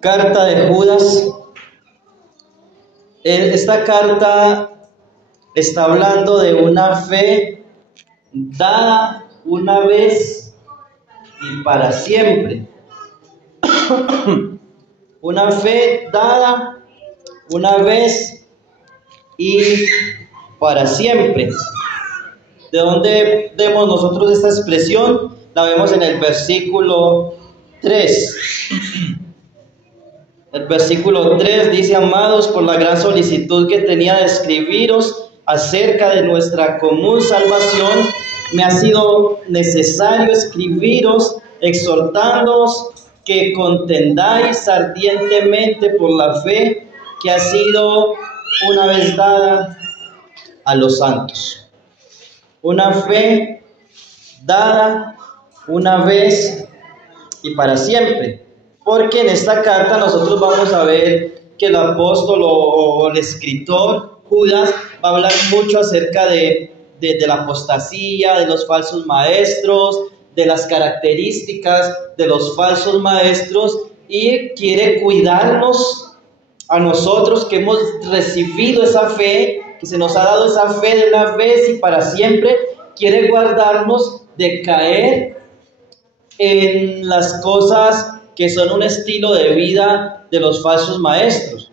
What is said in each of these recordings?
Carta de Judas. Esta carta está hablando de una fe dada una vez y para siempre. Una fe dada una vez y para siempre. ¿De dónde vemos nosotros esta expresión? La vemos en el versículo 3. El versículo 3 dice: amados, por la gran solicitud que tenía de escribiros acerca de nuestra común salvación, me ha sido necesario escribiros, exhortándoos que contendáis ardientemente por la fe que ha sido una vez dada a los santos. Una fe dada una vez y para siempre. Porque en esta carta nosotros vamos a ver que el apóstol o el escritor Judas va a hablar mucho acerca de la apostasía, de los falsos maestros, de las características de los falsos maestros, y quiere cuidarnos a nosotros que hemos recibido esa fe, que se nos ha dado esa fe de una vez y para siempre. Quiere guardarnos de caer en las cosas que son un estilo de vida de los falsos maestros.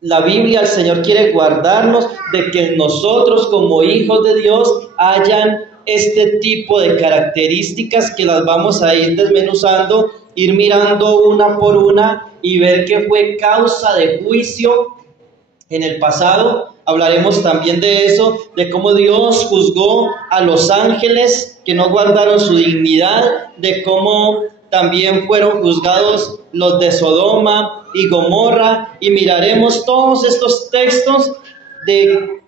La Biblia, el Señor quiere guardarnos de que nosotros como hijos de Dios hayan este tipo de características, que las vamos a ir desmenuzando, ir mirando una por una y ver qué fue causa de juicio en el pasado. Hablaremos también de eso, de cómo Dios juzgó a los ángeles que no guardaron su dignidad, de cómo también fueron juzgados los de Sodoma y Gomorra, y miraremos todos estos textos de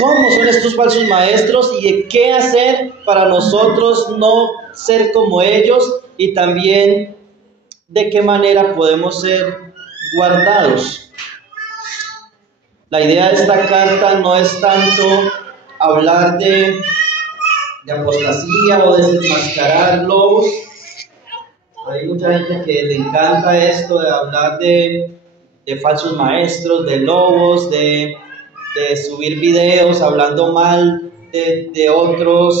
cómo son estos falsos maestros y de qué hacer para nosotros no ser como ellos, y también de qué manera podemos ser guardados. La idea de esta carta no es tanto hablar de apostasía o de desenmascarar lobos. Hay mucha gente que le encanta esto de hablar de falsos maestros, de lobos, de subir videos hablando mal de otros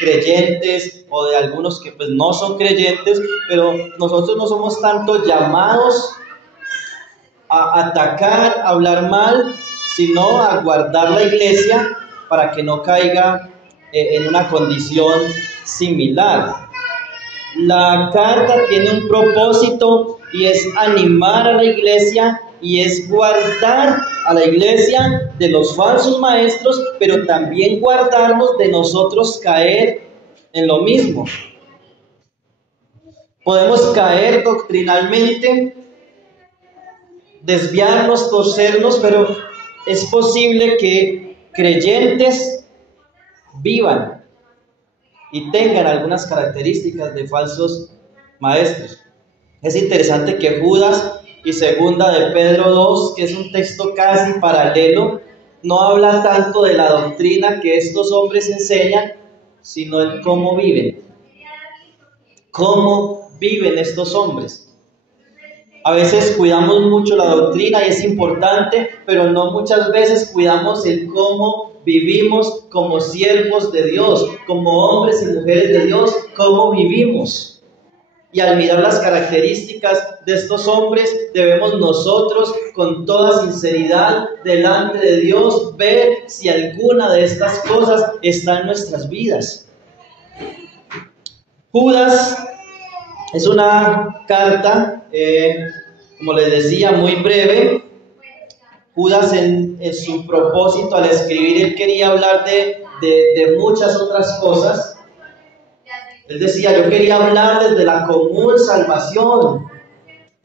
creyentes o de algunos que pues no son creyentes, pero nosotros no somos tanto llamados a atacar, a hablar mal, sino a guardar la iglesia para que no caiga en una condición similar. La carta tiene un propósito y es animar a la iglesia y es guardar a la iglesia de los falsos maestros, pero también guardarnos de nosotros caer en lo mismo. Podemos caer doctrinalmente, desviarnos, torcernos, pero es posible que creyentes vivan y tengan algunas características de falsos maestros. Es interesante que Judas y segunda de Pedro 2, que es un texto casi paralelo, no habla tanto de la doctrina que estos hombres enseñan, sino en cómo viven. ¿Cómo viven estos hombres? A veces cuidamos mucho la doctrina y es importante, pero no muchas veces cuidamos el cómo vivimos como siervos de Dios, como hombres y mujeres de Dios, cómo vivimos. Y al mirar las características de estos hombres, debemos nosotros, con toda sinceridad, delante de Dios, ver si alguna de estas cosas está en nuestras vidas. Judas es una carta, como les decía, muy breve. Judas en su propósito al escribir, él quería hablar de muchas otras cosas. Él decía: yo quería hablarles de la común salvación.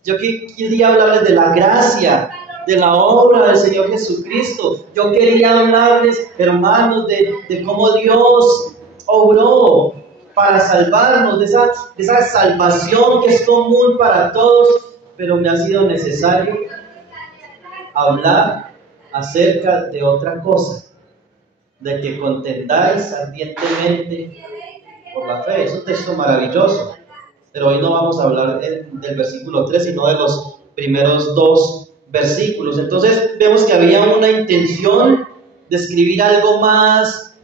Yo quería hablarles de la gracia, de la obra del Señor Jesucristo. Yo quería hablarles, hermanos, de cómo Dios obró para salvarnos, de esa salvación que es común para todos, pero me ha sido necesario hablar acerca de otra cosa, de que contendáis ardientemente por la fe. Es un texto maravilloso. Pero hoy no vamos a hablar del versículo 3, sino de los primeros 2 versículos. Entonces vemos que había una intención de escribir algo más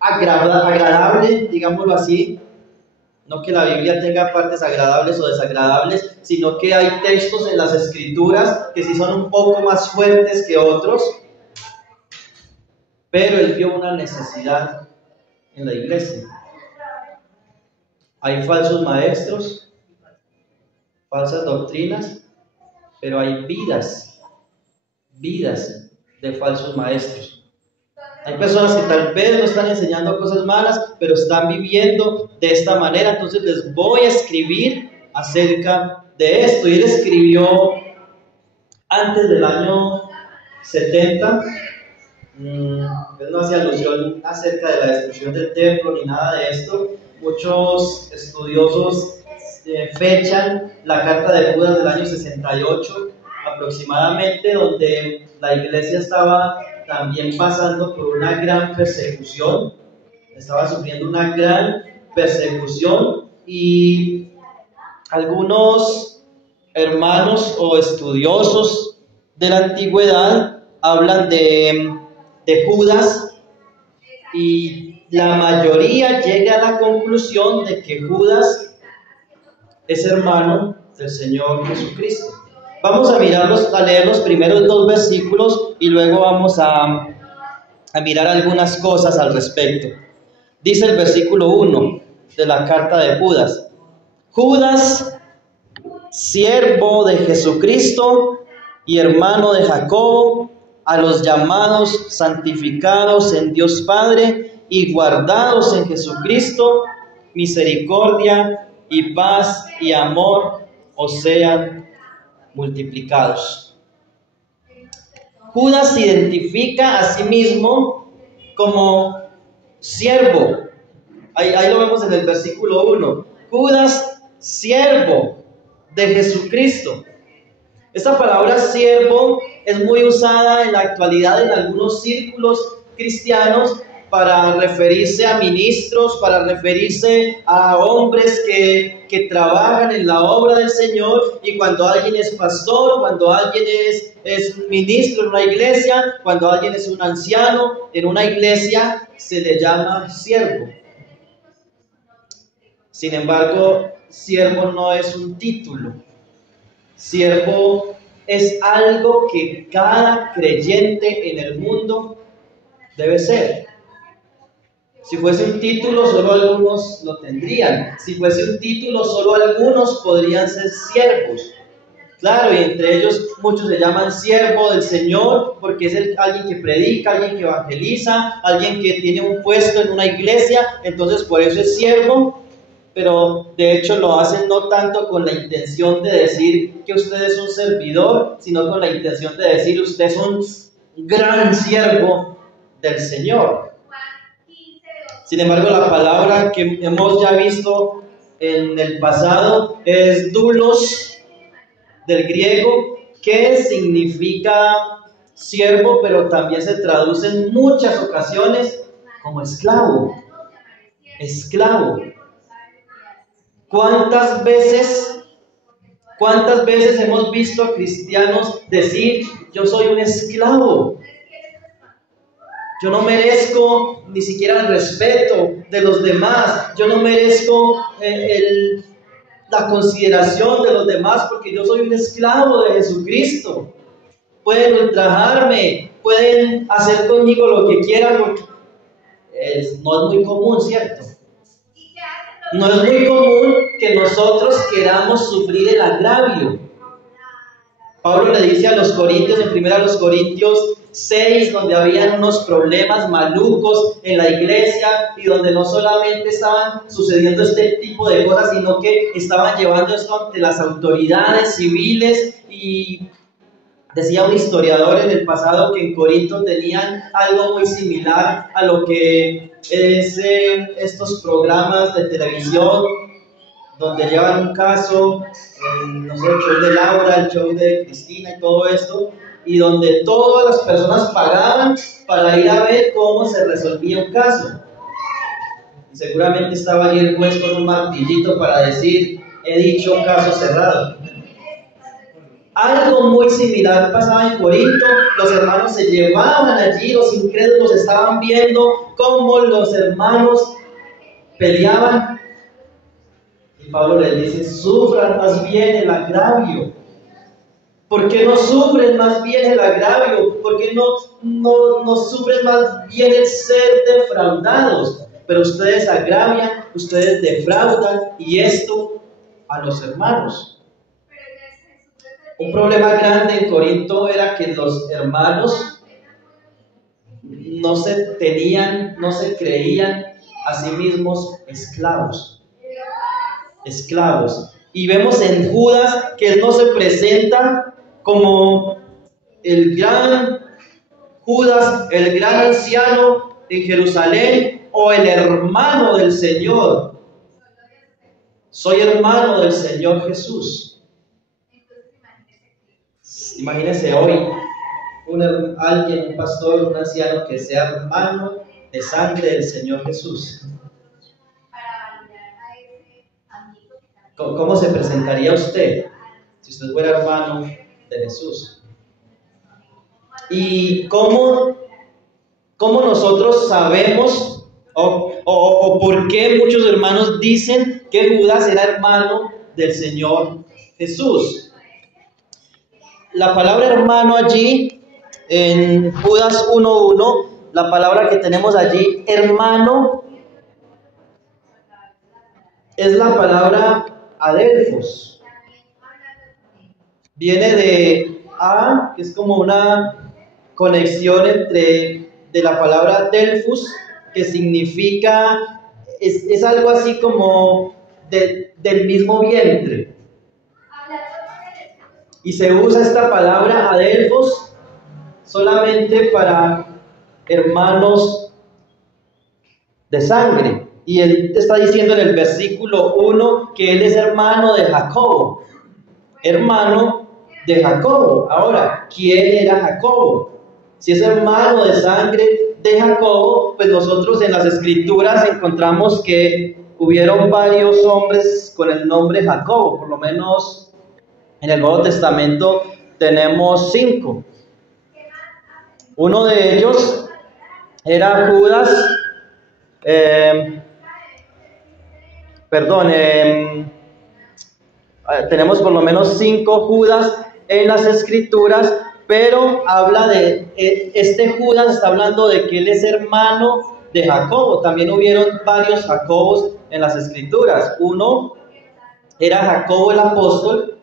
agradable, digámoslo así. No que la Biblia tenga partes agradables o desagradables, sino que hay textos en las Escrituras que sí son un poco más fuertes que otros. Pero él vio una necesidad en la iglesia. Hay falsos maestros, falsas doctrinas, pero hay vidas de falsos maestros. Hay personas que tal vez no están enseñando cosas malas, pero están viviendo de esta manera. Entonces les voy a escribir acerca de esto. Y él escribió antes del año 70. Él no hace alusión acerca de la destrucción del templo ni nada de esto. Muchos estudiosos fechan la carta de Judas del año 68 aproximadamente, donde la iglesia estaba también pasando por una gran persecución, estaba sufriendo una gran persecución, y algunos hermanos o estudiosos de la antigüedad hablan de Judas, y la mayoría llega a la conclusión de que Judas es hermano del Señor Jesucristo. Vamos a leer los primeros 2 versículos y luego vamos a mirar algunas cosas al respecto. Dice el versículo 1 de la carta de Judas: Judas, siervo de Jesucristo y hermano de Jacobo, a los llamados, santificados en Dios Padre y guardados en Jesucristo, misericordia y paz y amor os sean multiplicados. Judas se identifica a sí mismo como siervo. Ahí lo vemos en el versículo 1. Judas, siervo de Jesucristo. Esta palabra siervo es muy usada en la actualidad en algunos círculos cristianos para referirse a ministros, para referirse a hombres que trabajan en la obra del Señor. Y cuando alguien es pastor, cuando alguien es ministro en una iglesia, cuando alguien es un anciano en una iglesia, se le llama siervo. Sin embargo, siervo no es un título. Siervo es algo que cada creyente en el mundo debe ser. Si fuese un título, solo algunos lo tendrían. Si fuese un título, solo algunos podrían ser siervos. Claro, y entre ellos muchos se llaman siervo del Señor, porque es alguien que predica, alguien que evangeliza, alguien que tiene un puesto en una iglesia, entonces por eso es siervo. Pero de hecho lo hacen no tanto con la intención de decir que usted es un servidor, sino con la intención de decir usted es un gran siervo del Señor. Sin embargo, la palabra que hemos ya visto en el pasado es doulos, del griego, que significa siervo, pero también se traduce en muchas ocasiones como esclavo. Esclavo. ¿Cuántas veces hemos visto a cristianos decir: yo soy un esclavo? Yo no merezco ni siquiera el respeto de los demás. Yo no merezco la consideración de los demás porque yo soy un esclavo de Jesucristo. Pueden ultrajarme, pueden hacer conmigo lo que quieran, porque no es muy común, ¿cierto? No es muy común que nosotros queramos sufrir el agravio. Pablo le dice a los corintios, en 1 Corintios 6, donde habían unos problemas malucos en la iglesia y donde no solamente estaban sucediendo este tipo de cosas, sino que estaban llevando esto ante las autoridades civiles. Y decía un historiador en el pasado que en Corinto tenían algo muy similar a lo que es estos programas de televisión, donde llevan un caso, no sé, el show de Laura, el show de Cristina y todo esto, y donde todas las personas pagaban para ir a ver cómo se resolvía un caso. Y seguramente estaba allí el juez con un martillito para decir, he dicho caso cerrado. Algo muy similar pasaba en Corinto. Los hermanos se llevaban allí, los incrédulos estaban viendo cómo los hermanos peleaban. Y Pablo les dice, sufran más bien el agravio. ¿Por qué no sufren más bien el agravio? ¿Por qué no sufren más bien el ser defraudados? Pero ustedes agravian, ustedes defraudan, y esto a los hermanos. Un problema grande en Corinto era que los hermanos no se creían a sí mismos esclavos. Y vemos en Judas que él no se presenta como el gran Judas, el gran anciano en Jerusalén, o el hermano del Señor. Soy hermano del Señor Jesús. Imagínese hoy un pastor, un anciano que sea hermano de sangre del Señor Jesús. ¿Cómo se presentaría usted si usted fuera hermano de Jesús? ¿Y cómo nosotros sabemos o por qué muchos hermanos dicen que Judas era hermano del Señor Jesús? La palabra hermano allí, en Judas 1:1, la palabra que tenemos allí, hermano, es la palabra adelphos. Viene de a, que es como una conexión de la palabra delphus, que significa, es algo así como del mismo vientre. Y se usa esta palabra adelphos solamente para hermanos de sangre. Y él está diciendo en el versículo 1 que él es hermano de Jacobo. Hermano de Jacobo. Ahora, ¿quién era Jacobo? Si es hermano de sangre de Jacobo, pues nosotros en las Escrituras encontramos que hubieron varios hombres con el nombre Jacobo. Por lo menos en el Nuevo Testamento tenemos 5. Uno de ellos era Judas. Tenemos por lo menos 5 Judas en las Escrituras, pero habla de este Judas, está hablando de que él es hermano de Jacobo. También hubieron varios Jacobos en las Escrituras. Uno era Jacobo el apóstol,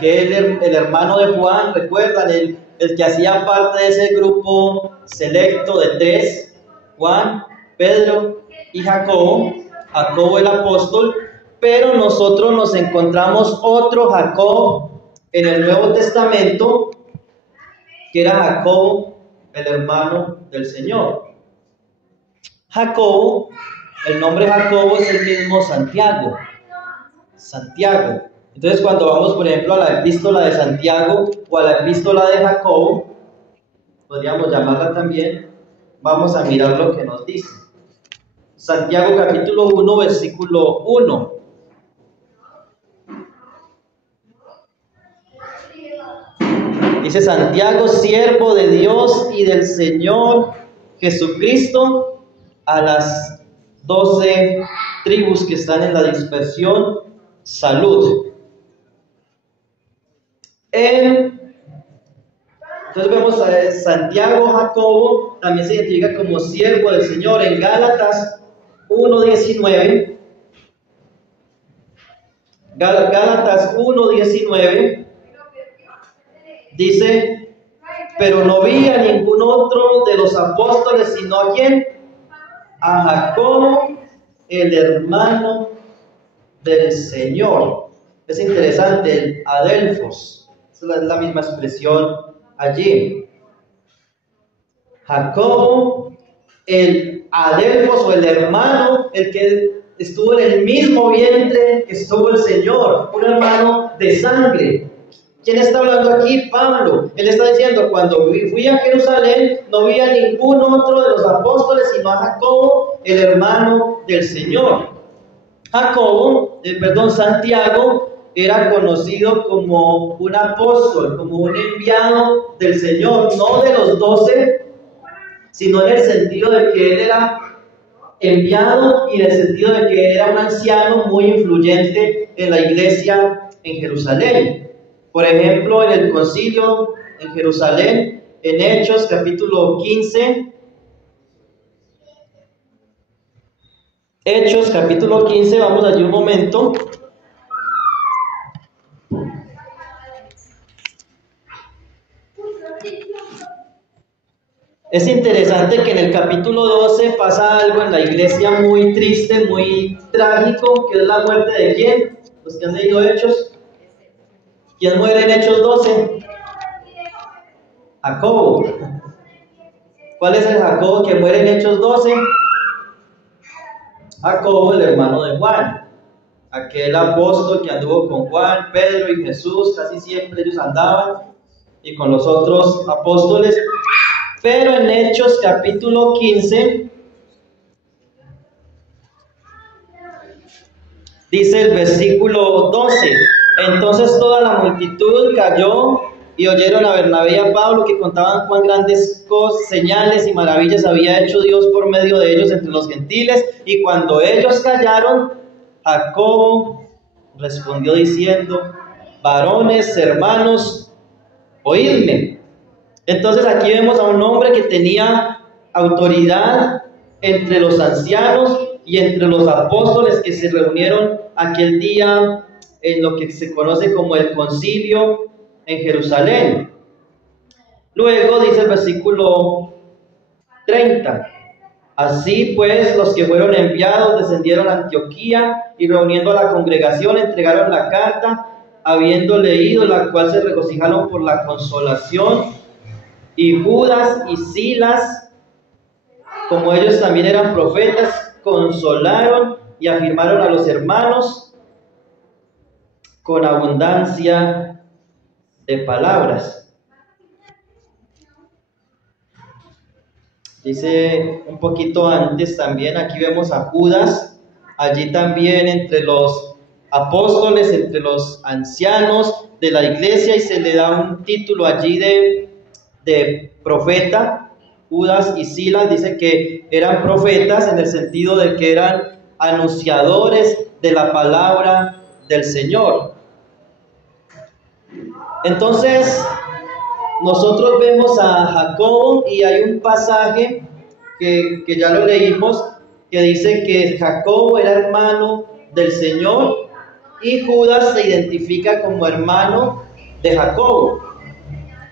el hermano de Juan. ¿Recuerdan? El que hacía parte de ese grupo selecto de 3, Juan, Pedro y Jacobo el apóstol. Pero nosotros nos encontramos otro Jacob en el Nuevo Testamento, que era Jacobo, el hermano del Señor. Jacobo, el nombre Jacobo es el mismo Santiago. Entonces, cuando vamos, por ejemplo, a la epístola de Santiago o a la epístola de Jacobo, podríamos llamarla también, vamos a mirar lo que nos dice. Santiago capítulo 1, versículo 1. Dice: Santiago, siervo de Dios y del Señor Jesucristo, a las 12 tribus que están en la dispersión, salud. Entonces vemos a Santiago, Jacobo, también se identifica como siervo del Señor. En Gálatas 1:19, Gálatas 1:19 dice: pero no vi a ningún otro de los apóstoles, sino a quién, a Jacobo, el hermano del Señor. Es interesante, el adelphos, es la misma expresión allí. Jacobo, el adelphos o el hermano, el que estuvo en el mismo vientre que estuvo el Señor, un hermano de sangre. ¿Quién está hablando aquí? Pablo. Él está diciendo, cuando fui a Jerusalén, no vi a ningún otro de los apóstoles, sino a Jacobo, el hermano del Señor. Santiago era conocido como un apóstol, como un enviado del Señor, no de los 12, sino en el sentido de que él era enviado y en el sentido de que era un anciano muy influyente en la iglesia en Jerusalén. Por ejemplo, en el concilio en Jerusalén, en Hechos capítulo 15, Hechos capítulo 15, vamos allí un momento. Es interesante que en el capítulo 12 pasa algo en la iglesia muy triste, muy trágico, que es la muerte de ¿quién? Los que han leído Hechos. ¿Quién muere en Hechos 12? Jacobo. ¿Cuál es el Jacobo que muere en Hechos 12? Jacobo, el hermano de Juan. Aquel apóstol que anduvo con Juan, Pedro y Jesús, casi siempre ellos andaban, y con los otros apóstoles. Pero en Hechos capítulo 15, dice el versículo 12, entonces toda la multitud cayó y oyeron a Bernabé y a Pablo que contaban cuán grandes señales y maravillas había hecho Dios por medio de ellos entre los gentiles, y cuando ellos callaron, Jacobo respondió diciendo, varones, hermanos, oídme. Entonces aquí vemos a un hombre que tenía autoridad entre los ancianos y entre los apóstoles que se reunieron aquel día en lo que se conoce como el concilio en Jerusalén. Luego dice el versículo 30, así pues los que fueron enviados descendieron a Antioquía y reuniendo a la congregación entregaron la carta, habiendo leído la cual se regocijaron por la consolación. Y Judas y Silas, como ellos también eran profetas, consolaron y afirmaron a los hermanos con abundancia de palabras. Dice un poquito antes también, aquí vemos a Judas, allí también entre los apóstoles, entre los ancianos de la iglesia, y se le da un título allí de profeta. Judas y Silas dice que eran profetas en el sentido de que eran anunciadores de la palabra del Señor. Entonces, nosotros vemos a Jacobo y hay un pasaje que ya lo leímos, que dice que Jacobo era hermano del Señor y Judas se identifica como hermano de Jacobo.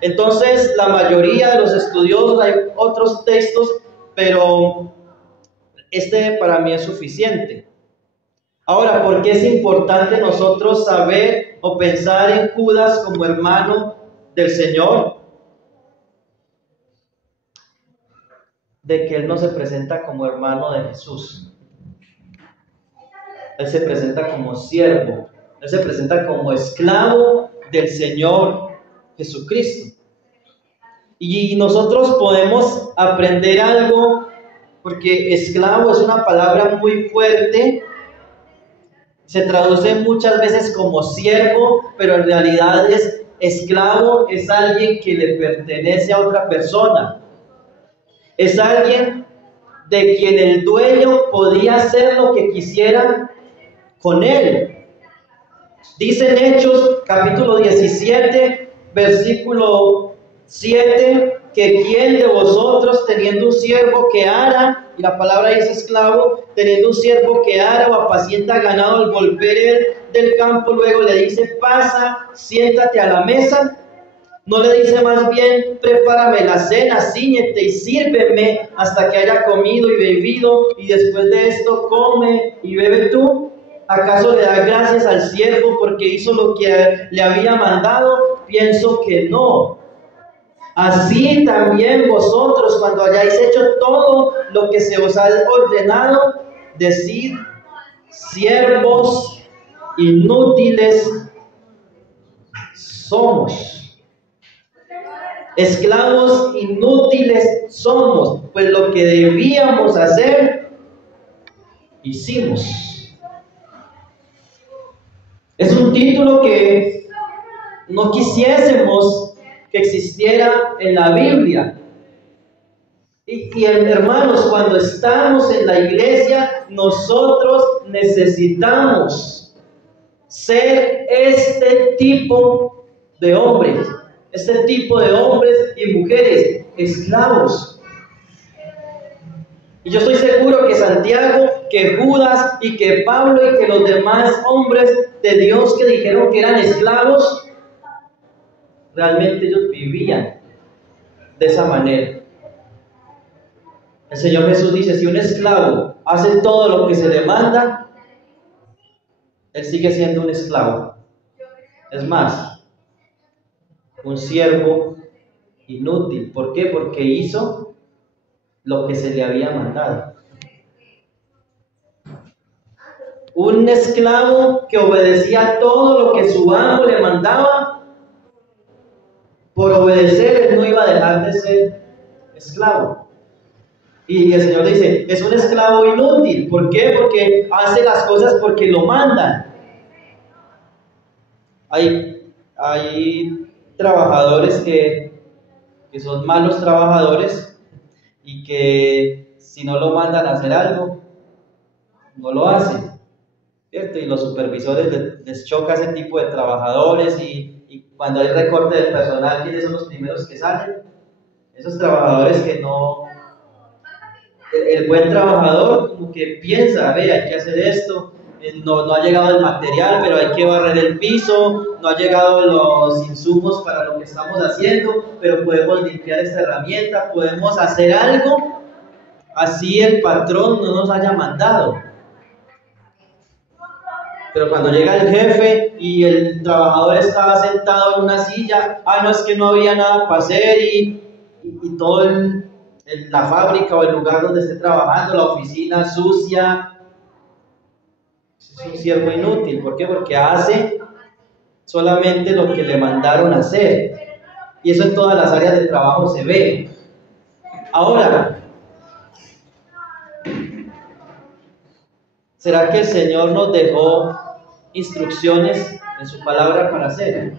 Entonces, la mayoría de los estudiosos, hay otros textos, pero este para mí es suficiente. Ahora, ¿por qué es importante nosotros saber o pensar en Judas como hermano del Señor? De que él no se presenta como hermano de Jesús. Él se presenta como siervo. Él se presenta como esclavo del Señor Jesucristo. Y nosotros podemos aprender algo, porque esclavo es una palabra muy fuerte, se traduce muchas veces como siervo, pero en realidad esclavo es alguien que le pertenece a otra persona. Es alguien de quien el dueño podía hacer lo que quisiera con él. Dice en Hechos capítulo 17, versículo 7, que quien de vosotros teniendo un siervo que ara, y la palabra dice esclavo, teniendo un siervo que ara o apacienta ganado, al volver él del campo luego le dice, pasa, siéntate a la mesa. No le dice más bien, prepárame la cena, cíñete y sírveme hasta que haya comido y bebido, y después de esto come y bebe tú. ¿Acaso le da gracias al siervo porque hizo lo que le había mandado? Pienso que no. Así también vosotros, cuando hayáis hecho todo lo que se os ha ordenado, decid, siervos inútiles somos. Esclavos inútiles somos, pues lo que debíamos hacer, hicimos. Es un título que no quisiésemos que existiera en la Biblia. Y hermanos, cuando estamos en la iglesia, nosotros necesitamos ser este tipo de hombres y mujeres, esclavos. Y yo estoy seguro que Santiago, que Judas y que Pablo y que los demás hombres de Dios que dijeron que eran esclavos, realmente ellos vivían de esa manera. El Señor Jesús dice, si un esclavo hace todo lo que se le manda, él sigue siendo un esclavo. Es más, un siervo inútil. ¿Por qué? Porque hizo lo que se le había mandado. Un esclavo que obedecía todo lo que su amo le mandaba, por obedecer él no iba a dejar de ser esclavo. Y el Señor dice, es un esclavo inútil. ¿Por qué? Porque hace las cosas porque lo mandan. Hay trabajadores que son malos trabajadores y que si no lo mandan a hacer algo, no lo hacen, ¿cierto? Y los supervisores les choca ese tipo de trabajadores y cuando hay recorte de personal, ¿quiénes son los primeros que salen? Esos trabajadores que no... El buen trabajador como que piensa, hay que hacer esto, no ha llegado el material, pero hay que barrer el piso, no ha llegado los insumos para lo que estamos haciendo, pero podemos limpiar esta herramienta, podemos hacer algo, así el patrón no nos haya mandado. Pero cuando llega el jefe y el trabajador estaba sentado en una silla, no es que no había nada para hacer y todo la fábrica o el lugar donde esté trabajando, la oficina sucia, es un siervo inútil. ¿Por qué? Porque hace solamente lo que le mandaron hacer. Y eso en todas las áreas de trabajo se ve. Ahora, ¿será que el Señor nos dejó instrucciones en su palabra para hacer?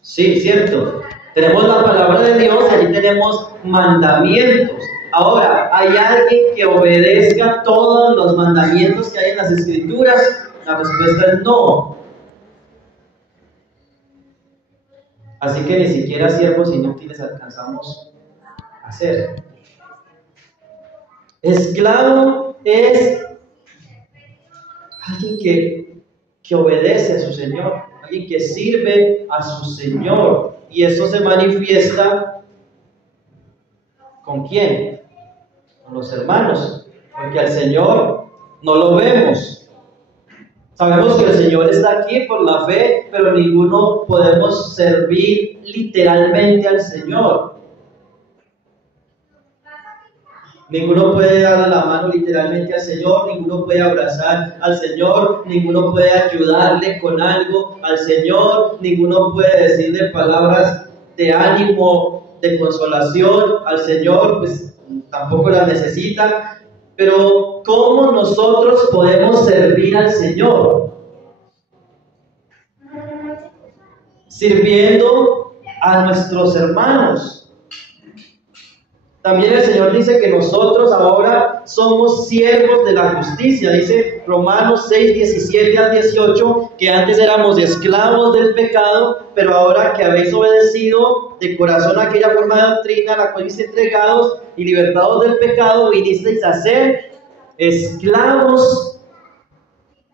Sí, cierto. Tenemos la palabra de Dios, allí tenemos mandamientos. Ahora, ¿hay alguien que obedezca todos los mandamientos que hay en las Escrituras? La respuesta es no. Así que ni siquiera siervos inútiles alcanzamos a ser. Esclavo es alguien que obedece a su Señor, alguien que sirve a su Señor. Y eso se manifiesta ¿con quién? Con los hermanos, porque al Señor no lo vemos. Sabemos que el Señor está aquí por la fe, pero ninguno podemos servir literalmente al Señor. Ninguno puede dar la mano literalmente al Señor, ninguno puede abrazar al Señor, ninguno puede ayudarle con algo al Señor, ninguno puede decirle palabras de ánimo, de consolación al Señor, pues tampoco las necesita. Pero ¿cómo nosotros podemos servir al Señor? Sirviendo a nuestros hermanos. También el Señor dice que nosotros ahora somos siervos de la justicia. Dice Romanos 6, 17 al 18, que antes éramos esclavos del pecado, pero ahora que habéis obedecido de corazón aquella forma de doctrina a la cual fuisteis entregados y libertados del pecado, vinisteis a ser esclavos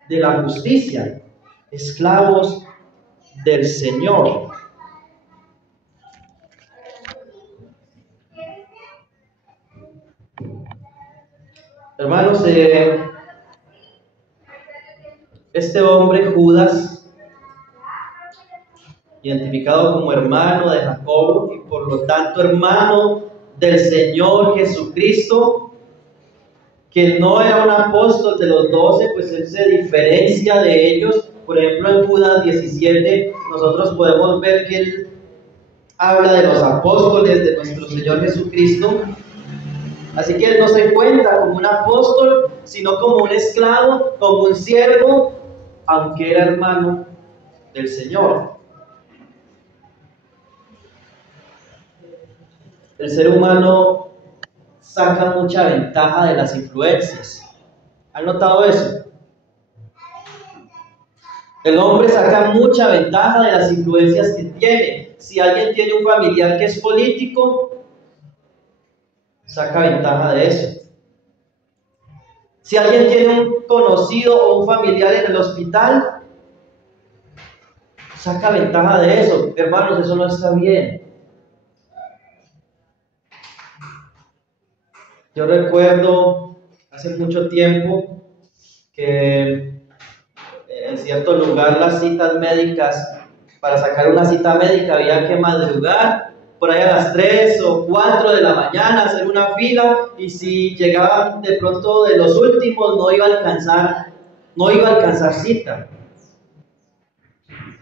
de la justicia, esclavos del Señor. Hermanos, este hombre Judas, identificado como hermano de Jacobo y por lo tanto hermano del Señor Jesucristo, que no era un apóstol de los 12, pues él se diferencia de ellos Por ejemplo, en Judas 17, nosotros podemos ver que él habla de los apóstoles de nuestro Señor Jesucristo. Así que él no se cuenta como un apóstol, sino como un esclavo, como un siervo, aunque era hermano del Señor. El ser humano saca mucha ventaja de las influencias. ¿Han notado eso? El hombre saca mucha ventaja de las influencias que tiene. Si alguien tiene un familiar que es político, saca ventaja de eso. Si alguien tiene un conocido o un familiar en el hospital, saca ventaja de eso. Hermanos, eso no está bien. Yo recuerdo hace mucho tiempo que en cierto lugar las citas médicas, para sacar una cita médica había que madrugar por ahí a las 3 o 4 de la mañana, hacer una fila, y si llegaban de pronto de los últimos no iba a alcanzar cita.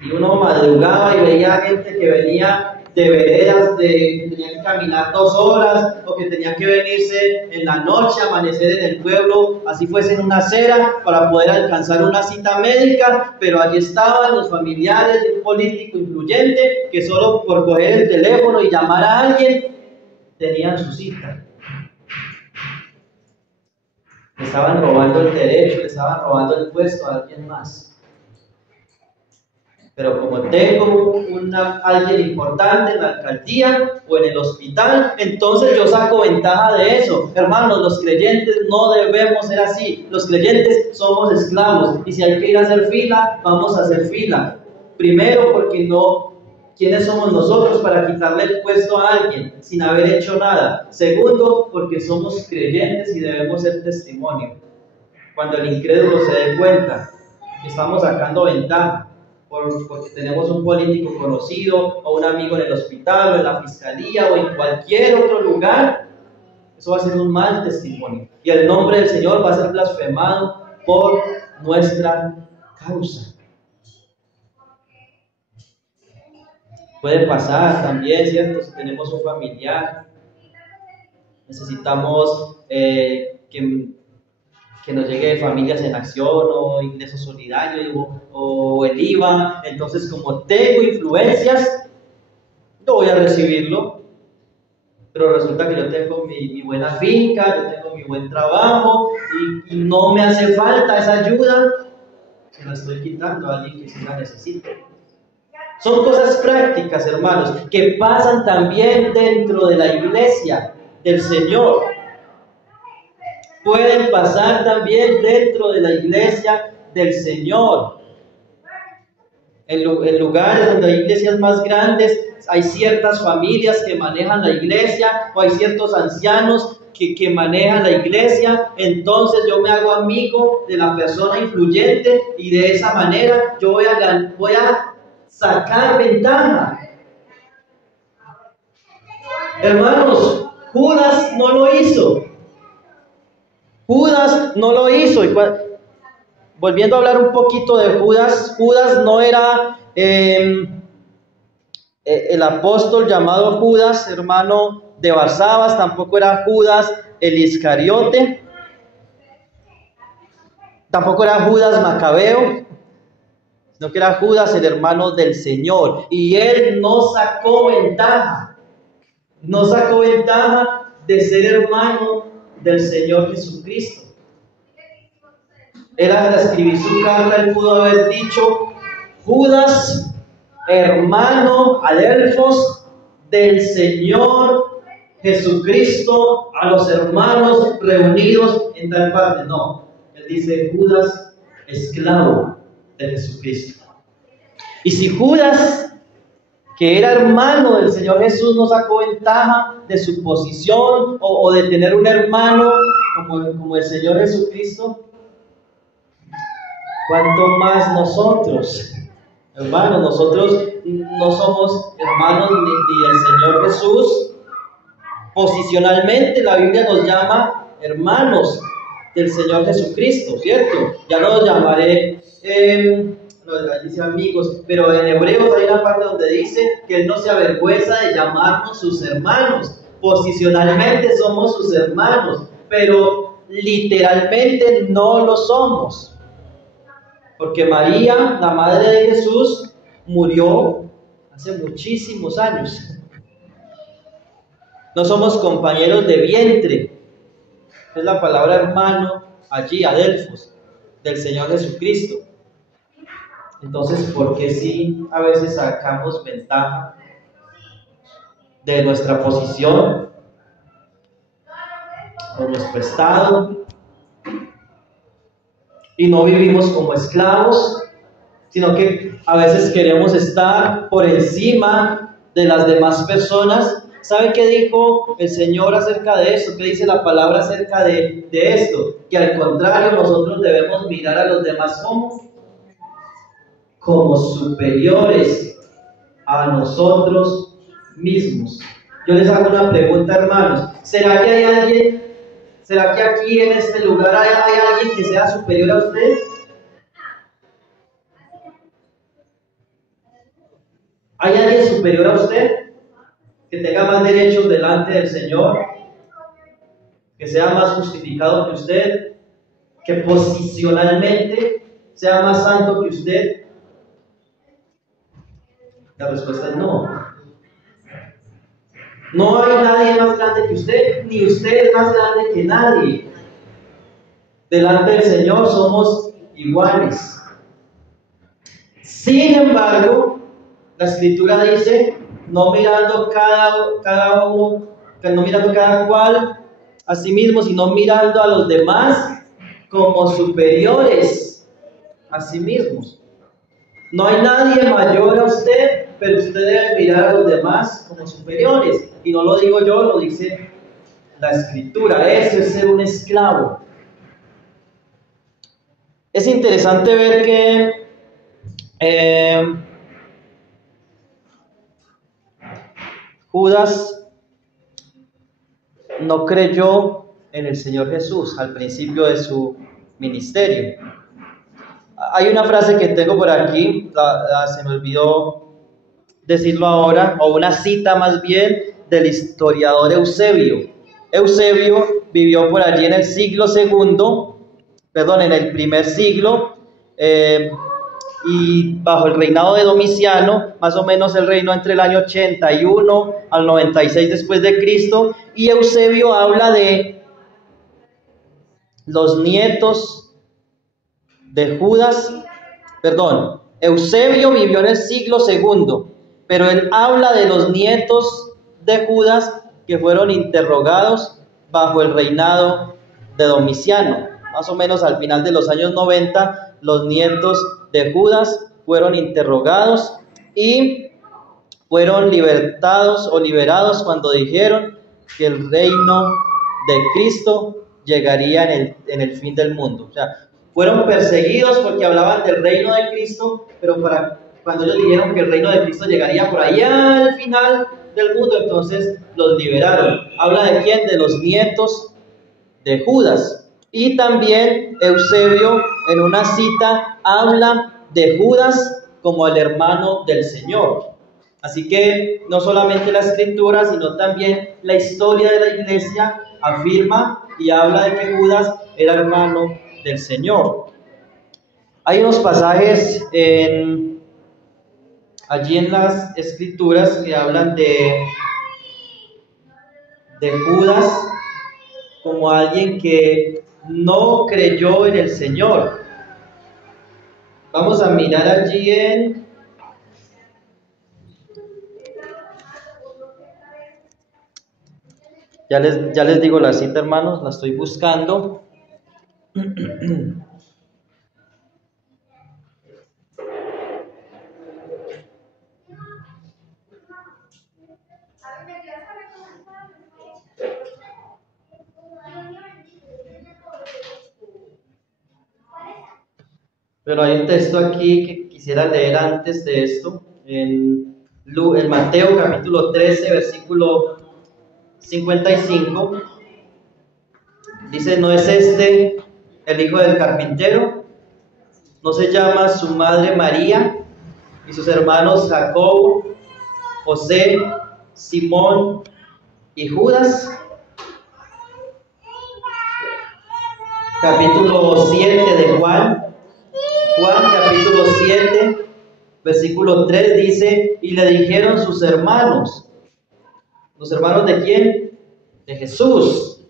Y uno madrugaba y veía gente que venía de veredas, que tenía que caminar 2 horas, o que tenía que venirse en la noche, amanecer en el pueblo, así fuese en una acera, para poder alcanzar una cita médica, pero allí estaban los familiares de un político influyente, que solo por coger el teléfono y llamar a alguien, tenían su cita. Le estaban robando el derecho, le estaban robando el puesto a alguien más. Pero como tengo alguien importante en la alcaldía o en el hospital, entonces yo saco ventaja de eso. Hermanos, los creyentes no debemos ser así. Los creyentes somos esclavos. Y si hay que ir a hacer fila, vamos a hacer fila. Primero, porque no, ¿quiénes somos nosotros para quitarle el puesto a alguien sin haber hecho nada? Segundo, porque somos creyentes y debemos ser testimonio. Cuando el incrédulo se dé cuenta que estamos sacando ventaja, porque tenemos un político conocido o un amigo en el hospital o en la fiscalía o en cualquier otro lugar, eso va a ser un mal testimonio y el nombre del Señor va a ser blasfemado por nuestra causa. Puede pasar también, ¿cierto? Si tenemos un familiar, necesitamos que nos llegue Familias en Acción o Ingreso Solidario o el IVA. Entonces, como tengo influencias, yo voy a recibirlo, pero resulta que yo tengo mi buena finca, yo tengo mi buen trabajo y no me hace falta esa ayuda, se la estoy quitando a alguien que sí la necesita. Son cosas prácticas, hermanos, que pasan también dentro de la iglesia del Señor. Pueden pasar también dentro de la iglesia del Señor. En lugares donde hay iglesias más grandes, hay ciertas familias que manejan la iglesia, o hay ciertos ancianos que manejan la iglesia. Entonces yo me hago amigo de la persona influyente y de esa manera yo voy a sacar ventaja. Hermanos, Judas no lo hizo. Judas no lo hizo. Y volviendo a hablar un poquito de Judas, Judas no era el apóstol llamado Judas, hermano de Barsabas, tampoco era Judas el Iscariote, tampoco era Judas Macabeo, sino que era Judas el hermano del Señor. Y él no sacó ventaja de ser hermano del Señor Jesucristo. Él al escribir su carta, él pudo haber dicho: Judas, hermano Adelfos del Señor Jesucristo, a los hermanos reunidos en tal parte. No, él dice: Judas, esclavo de Jesucristo. Y si Judas, que era hermano del Señor Jesús, no sacó ventaja de su posición o de tener un hermano como el Señor Jesucristo, ¿cuánto más nosotros? Hermanos, nosotros no somos hermanos ni del Señor Jesús. Posicionalmente la Biblia nos llama hermanos del Señor Jesucristo, ¿cierto? Ya no los llamaré no, ahí dice amigos, pero en Hebreos hay una parte donde dice que Él no se avergüenza de llamarnos sus hermanos. Posicionalmente somos sus hermanos, pero literalmente no lo somos. Porque María, la madre de Jesús, murió hace muchísimos años. No somos compañeros de vientre. Es la palabra hermano allí, adelfos, del Señor Jesucristo. Entonces, ¿por qué sí a veces sacamos ventaja de nuestra posición o nuestro estado y no vivimos como esclavos, sino que a veces queremos estar por encima de las demás personas? ¿Sabe qué dijo el Señor acerca de esto? ¿Qué dice la palabra acerca de esto? Que al contrario, nosotros debemos mirar a los demás como superiores a nosotros mismos. Yo les hago una pregunta, hermanos. ¿Será que aquí en este lugar hay alguien que sea superior a usted? ¿Hay alguien superior a usted? Que tenga más derechos delante del Señor, que sea más justificado que usted, que posicionalmente sea más santo que usted. La respuesta es no. No hay nadie más grande que usted, ni usted es más grande que nadie. Delante del Señor somos iguales. Sin embargo, la Escritura dice, no mirando cada cual a sí mismo, sino mirando a los demás como superiores a sí mismos. No hay nadie mayor a usted, pero usted debe mirar a los demás como superiores. Y no lo digo yo, lo dice la Escritura. Eso es ser un esclavo. Es interesante ver que Judas no creyó en el Señor Jesús al principio de su ministerio. Hay una frase que tengo por aquí, se me olvidó decirlo ahora, o una cita más bien del historiador Eusebio. Eusebio vivió por allí en el en el primer siglo, y bajo el reinado de Domiciano, más o menos él reinó entre el año 81 al 96 después de Cristo, y Eusebio habla de los nietos de Judas. Eusebio vivió en el siglo segundo, pero él habla de los nietos de Judas que fueron interrogados bajo el reinado de Domiciano. Más o menos al final de los años 90, los nietos de Judas fueron interrogados y fueron libertados o liberados cuando dijeron que el reino de Cristo llegaría en el fin del mundo. O sea, fueron perseguidos porque hablaban del reino de Cristo, pero cuando ellos dijeron que el reino de Cristo llegaría por allá al final del mundo, entonces los liberaron. ¿Habla de quién? De los nietos de Judas. Y también Eusebio, en una cita, habla de Judas como el hermano del Señor. Así que no solamente la Escritura, sino también la historia de la iglesia afirma y habla de que Judas era hermano del Señor. Hay unos pasajes allí en las Escrituras que hablan de Judas como alguien que no creyó en el Señor. Vamos a mirar allí ya les digo la cita, hermanos, la estoy buscando. Pero hay un texto aquí que quisiera leer antes de esto, en Mateo capítulo 13, versículo 55. Dice, ¿no es este el hijo del carpintero? ¿No se llama su madre María y sus hermanos Jacobo, José, Simón y Judas? Capítulo 7 de Juan. Juan capítulo 7, versículo 3 dice, y le dijeron sus hermanos. ¿Los hermanos de quién? De Jesús.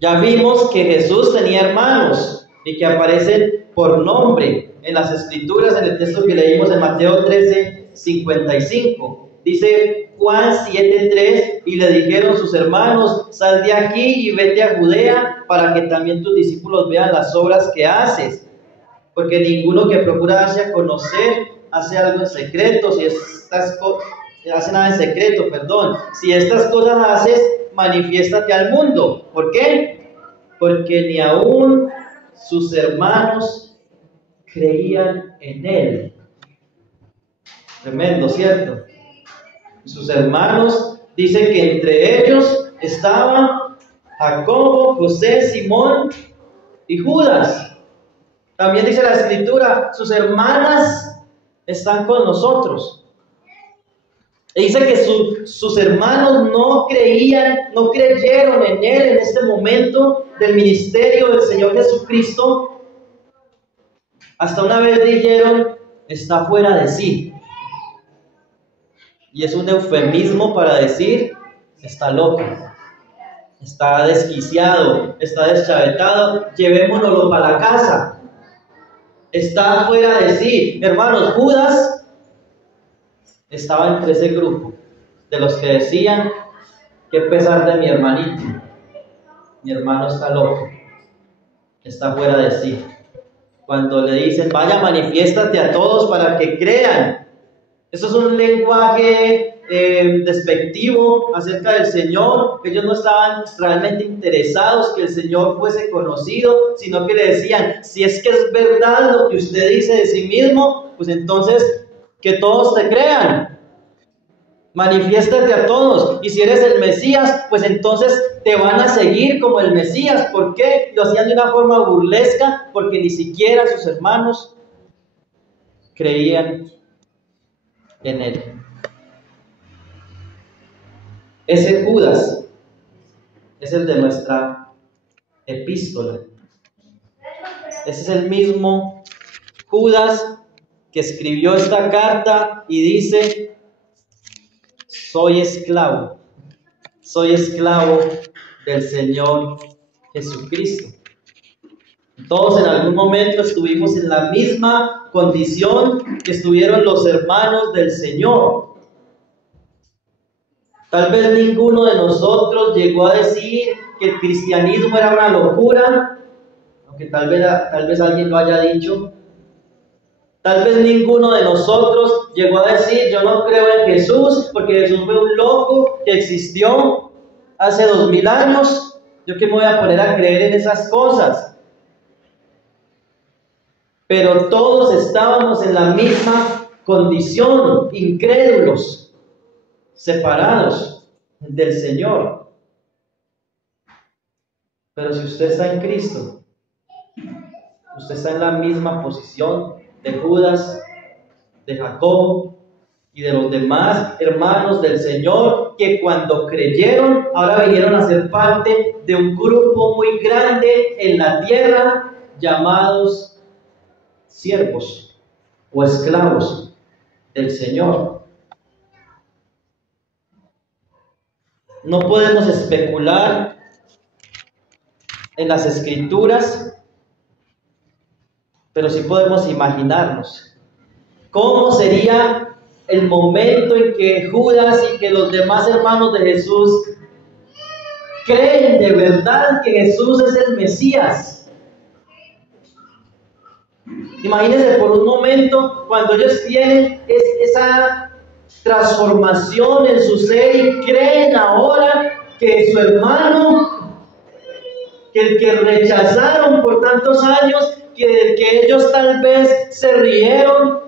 Ya vimos que Jesús tenía hermanos y que aparecen por nombre en las Escrituras, en el texto que leímos en Mateo 13, 55. Dice Juan 7:3, y le dijeron sus hermanos, sal de aquí y vete a Judea para que también tus discípulos vean las obras que haces. Porque ninguno que procura darse a conocer hace algo en secreto, hace nada en secreto, perdón. Si estas cosas haces, manifiéstate al mundo. ¿Por qué? Porque ni aún sus hermanos creían en él. Tremendo, ¿cierto? Sus hermanos, dicen que entre ellos estaban Jacobo, José, Simón y Judas. También dice la Escritura, sus hermanas están con nosotros. Y dice que sus hermanos no creyeron en él en este momento del ministerio del Señor Jesucristo. Hasta una vez dijeron, está fuera de sí. Y es un eufemismo para decir, está loco, está desquiciado, está deschavetado, llevémonoslo para la casa. Está fuera de sí. Hermanos, Judas estaba entre ese grupo de los que decían, qué pesar de mi hermanito, mi hermano está loco, está fuera de sí. Cuando le dicen, vaya, manifiéstate a todos para que crean. Eso es un lenguaje despectivo acerca del Señor. Ellos no estaban realmente interesados que el Señor fuese conocido, sino que le decían, si es que es verdad lo que usted dice de sí mismo, pues entonces que todos te crean. Manifiéstate a todos, y si eres el Mesías, pues entonces te van a seguir como el Mesías. ¿Por qué? Lo hacían de una forma burlesca, porque ni siquiera sus hermanos creían en él. Ese Judas es el de nuestra epístola. Ese es el mismo Judas que escribió esta carta y dice, soy esclavo del Señor Jesucristo. Todos en algún momento estuvimos en la misma condición que estuvieron los hermanos del Señor. Tal vez ninguno de nosotros llegó a decir que el cristianismo era una locura, aunque tal vez alguien lo haya dicho. Tal vez ninguno de nosotros llegó a decir, yo no creo en Jesús, porque Jesús fue un loco que existió hace 2000 años. ¿Yo qué me voy a poner a creer en esas cosas? Pero todos estábamos en la misma condición, incrédulos, separados del Señor. Pero si usted está en Cristo, usted está en la misma posición de Judas, de Jacobo y de los demás hermanos del Señor, que cuando creyeron, ahora vinieron a ser parte de un grupo muy grande en la tierra, llamados siervos o esclavos del Señor. No podemos especular en las Escrituras, pero sí podemos imaginarnos cómo sería el momento en que Judas y que los demás hermanos de Jesús creen de verdad que Jesús es el Mesías. Imagínense por un momento cuando ellos tienen esa transformación en su ser y creen ahora que su hermano, que el que rechazaron por tantos años, que del que ellos tal vez se rieron,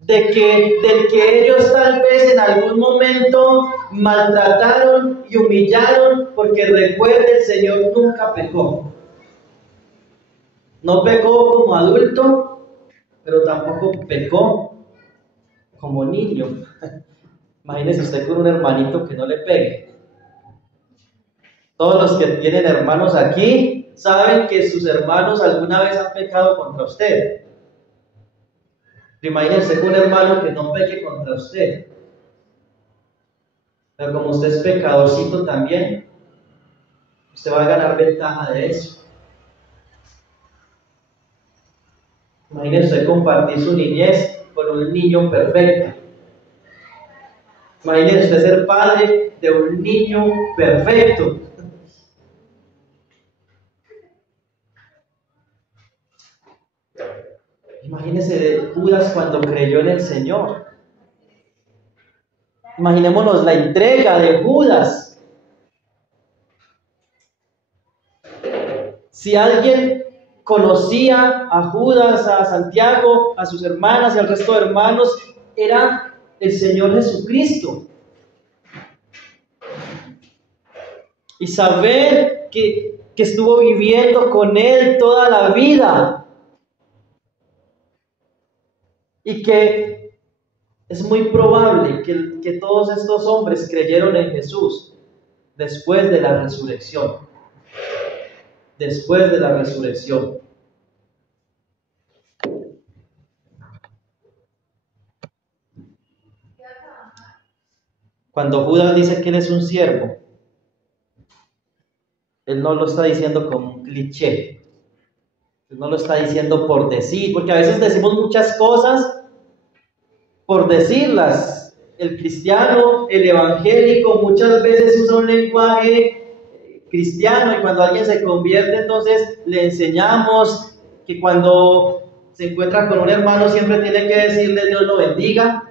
del que ellos tal vez en algún momento maltrataron y humillaron, porque recuerde, el Señor nunca pecó. No pecó como adulto, pero tampoco pecó como niño. Imagínese usted con un hermanito que no le pegue. Todos los que tienen hermanos aquí saben que sus hermanos alguna vez han pecado contra usted. Imagínese con un hermano que no peque contra usted. Pero como usted es pecadorcito también, usted va a ganar ventaja de eso. Imagínese usted compartir su niñez con un niño perfecto. Imagínese usted ser padre de un niño perfecto. Imagínese de Judas cuando creyó en el Señor. Imaginémonos la entrega de Judas. Si alguien conocía a Judas, a Santiago, a sus hermanas y al resto de hermanos, era el Señor Jesucristo. Y saber que estuvo viviendo con Él toda la vida. Y que es muy probable que todos estos hombres creyeron en Jesús después de la resurrección. Después de la resurrección. Cuando Judas dice que él es un siervo, él no lo está diciendo como un cliché. Él no lo está diciendo por decir, porque a veces decimos muchas cosas por decirlas. El cristiano, el evangélico, muchas veces usa un lenguaje cristiano y cuando alguien se convierte, entonces le enseñamos que cuando se encuentra con un hermano siempre tiene que decirle Dios lo bendiga.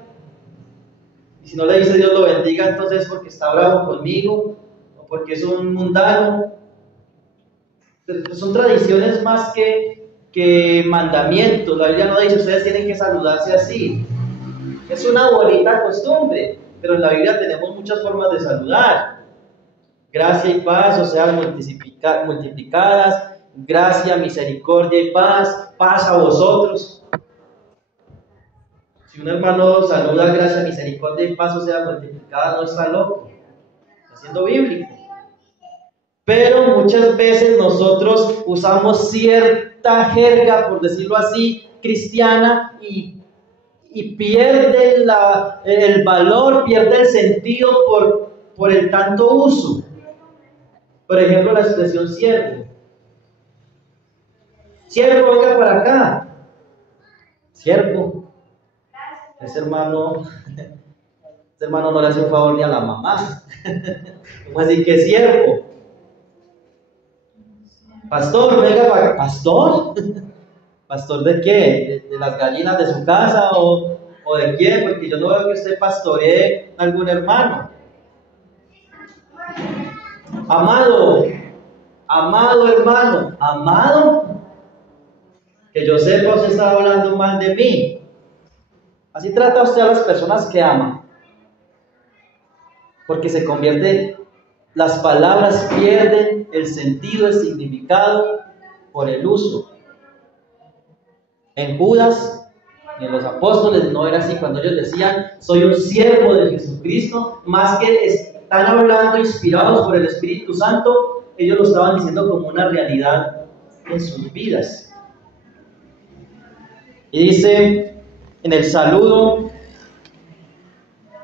Y si no le dice Dios lo bendiga, entonces porque está bravo conmigo o porque es un mundano. Son tradiciones más que mandamientos. La Biblia no dice ustedes tienen que saludarse así. Es una bonita costumbre, pero en la Biblia tenemos muchas formas de saludar. Gracia y paz, o sea, multiplicadas. Gracia, misericordia y paz. Paz a vosotros. Si un hermano saluda gracia, misericordia y paz, o sea, multiplicada, no está loco. Está siendo bíblico. Pero muchas veces nosotros usamos cierta jerga, por decirlo así, cristiana y pierde el valor, pierde el sentido por el tanto uso. Por ejemplo, la expresión siervo. Siervo, venga para acá. Siervo. Ese hermano no le hace un favor ni a la mamá. ¿Cómo así que siervo? Pastor, venga para acá. ¿Pastor? ¿Pastor de qué? ¿De las gallinas de su casa o de quién? Porque yo no veo que usted pastoree a algún hermano. Amado hermano, amado, que yo sepa usted está hablando mal de mí. Así trata usted a las personas que ama. Porque se convierte, las palabras pierden el sentido, el significado por el uso. En Judas y en los apóstoles no era así. Cuando ellos decían, soy un siervo de Jesucristo, más que están hablando inspirados por el Espíritu Santo, ellos lo estaban diciendo como una realidad en sus vidas. Y dice en el saludo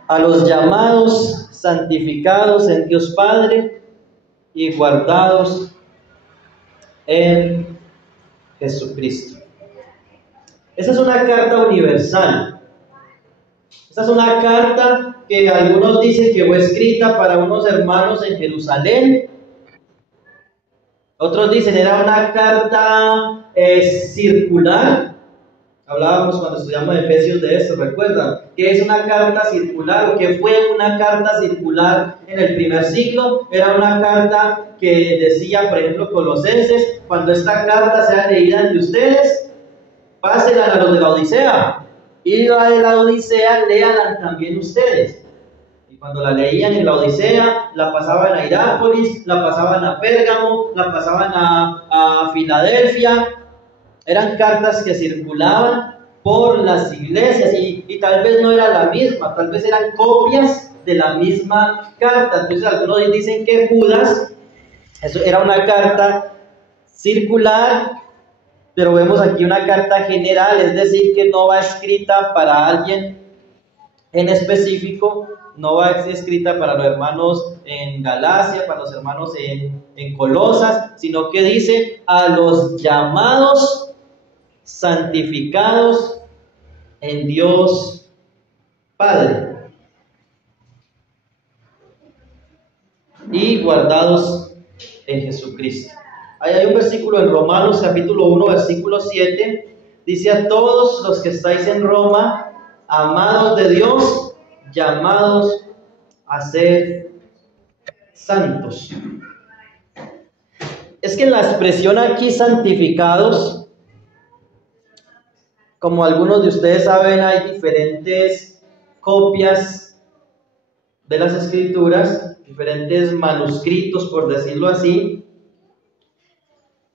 a los llamados, santificados en Dios Padre y guardados en Jesucristo. Esa es una carta universal. Esta es una carta que algunos dicen que fue escrita para unos hermanos en Jerusalén. Otros dicen era una carta circular. Hablábamos cuando estudiamos Efesios de esto, ¿recuerdan? ¿Qué es una carta circular o qué fue una carta circular en el primer siglo? Era una carta que decía, por ejemplo, Colosenses, cuando esta carta sea leída entre ustedes, pásenla a los de la Odisea. Y la de la Odisea, léanla también ustedes. Y cuando la leían en la Odisea, la pasaban a Hierápolis, la pasaban a Pérgamo, la pasaban a Filadelfia. Eran cartas que circulaban por las iglesias y tal vez no era la misma, tal vez eran copias de la misma carta. Entonces algunos dicen que Judas, eso era una carta circular, pero vemos aquí una carta general, es decir, que no va escrita para alguien en específico, no va escrita para los hermanos en Galacia, para los hermanos en Colosas, sino que dice a los llamados, santificados en Dios Padre y guardados en Jesucristo. Ahí hay un versículo en Romanos capítulo 1, versículo 7, dice: a todos los que estáis en Roma, amados de Dios, llamados a ser santos. Es que en la expresión aquí santificados, como algunos de ustedes saben, hay diferentes copias de las escrituras, diferentes manuscritos, por decirlo así,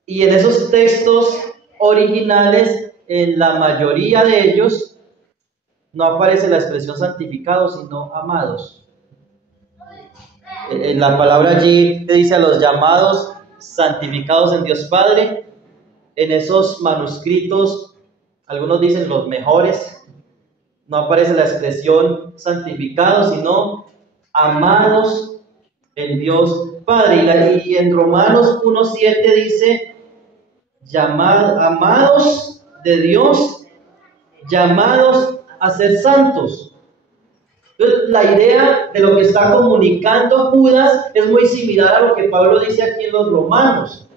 y en esos textos originales, en la mayoría de ellos, no aparece la expresión santificados, sino amados. La palabra allí te dice a los llamados, santificados en Dios Padre. En esos manuscritos, algunos dicen los mejores, no aparece la expresión santificados, sino amados en Dios Padre. Y en Romanos 1:7 dice: amados de Dios, llamados a ser santos. Entonces, la idea de lo que está comunicando Judas es muy similar a lo que Pablo dice aquí en los Romanos.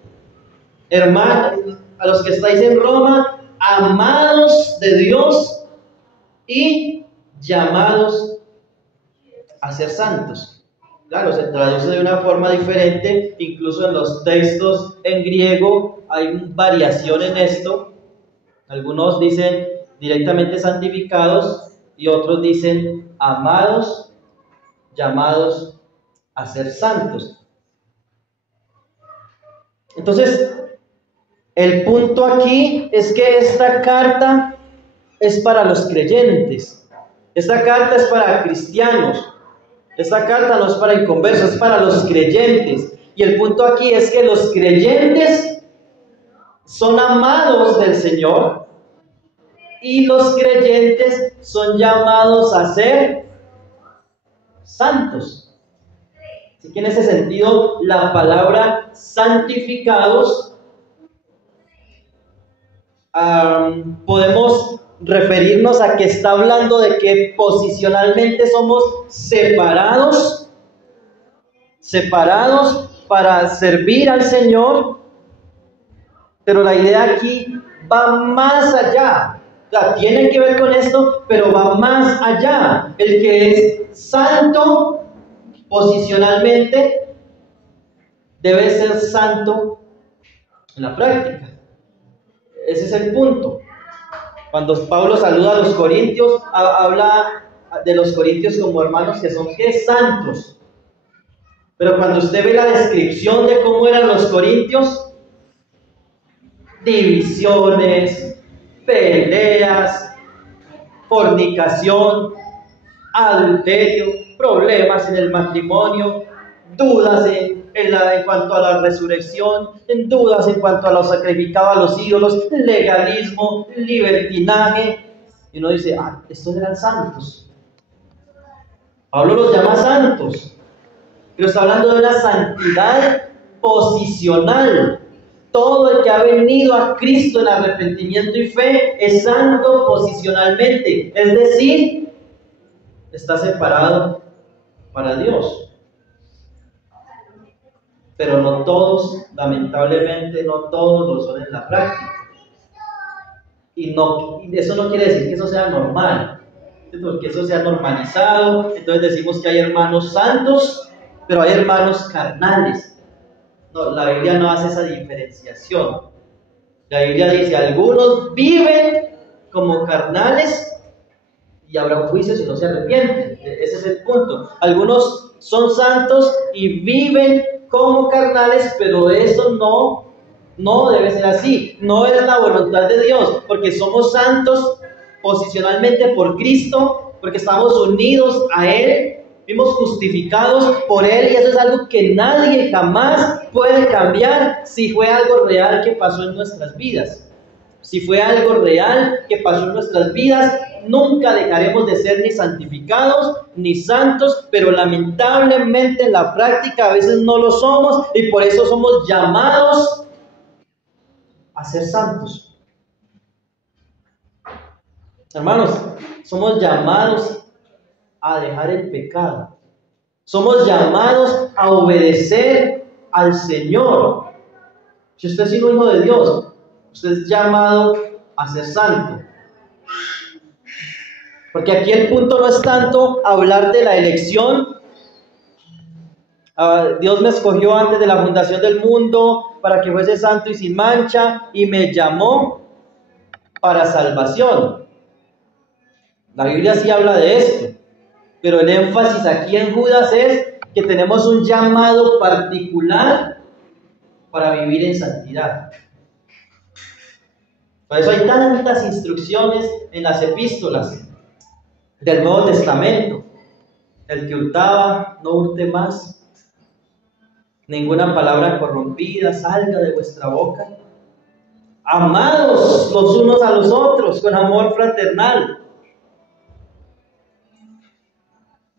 Hermanos, a los que estáis en Roma, amados de Dios y llamados a ser santos. Claro, se traduce de una forma diferente, incluso en los textos en griego hay variación en esto. Algunos dicen directamente santificados y otros dicen amados, llamados a ser santos. Entonces, el punto aquí es que esta carta es para los creyentes. Esta carta es para cristianos. Esta carta no es para inconversos, es para los creyentes. Y el punto aquí es que los creyentes son amados del Señor y los creyentes son llamados a ser santos. Así que en ese sentido, la palabra santificados podemos referirnos a que está hablando de que posicionalmente somos separados para servir al Señor, pero la idea aquí va más allá. O sea, tiene que ver con esto, pero va más allá. El que es santo posicionalmente debe ser santo en la práctica. Ese es el punto. Cuando Pablo saluda a los corintios, habla de los corintios como hermanos que son santos. Pero cuando usted ve la descripción de cómo eran los corintios, divisiones, peleas, fornicación, adulterio, problemas en el matrimonio, dudas en cuanto a la resurrección, en dudas en cuanto a lo sacrificado a los ídolos, legalismo, libertinaje. Y uno dice: estos eran santos. Pablo los llama santos, pero está hablando de una santidad posicional. Todo el que ha venido a Cristo en arrepentimiento y fe es santo posicionalmente, es decir, está separado para Dios. Pero no todos, lamentablemente, no todos lo son en la práctica. Y eso no quiere decir que eso sea normal, porque eso sea normalizado. Entonces decimos que hay hermanos santos, pero hay hermanos carnales. No, la Biblia no hace esa diferenciación. La Biblia dice: algunos viven como carnales y habrá un juicio si no se arrepienten. Ese es el punto. Algunos son santos y viven como carnales, pero eso no debe ser así. No es la voluntad de Dios, porque somos santos posicionalmente por Cristo, porque estamos unidos a Él, fuimos justificados por Él, y eso es algo que nadie jamás puede cambiar si fue algo real que pasó en nuestras vidas. Si fue algo real que pasó en nuestras vidas, nunca dejaremos de ser ni santificados ni santos, pero lamentablemente en la práctica a veces no lo somos, y por eso somos llamados a ser santos. Hermanos, somos llamados a dejar el pecado. Somos llamados a obedecer al Señor. Si usted es un hijo de Dios, usted es llamado a ser santo. Porque aquí el punto no es tanto hablar de la elección. Dios me escogió antes de la fundación del mundo para que fuese santo y sin mancha, y me llamó para salvación. La Biblia sí habla de esto, pero el énfasis aquí en Judas es que tenemos un llamado particular para vivir en santidad. Por eso hay tantas instrucciones en las epístolas del Nuevo Testamento. El que hurtaba, no hurte más. Ninguna palabra corrompida salga de vuestra boca. Amados los unos a los otros con amor fraternal.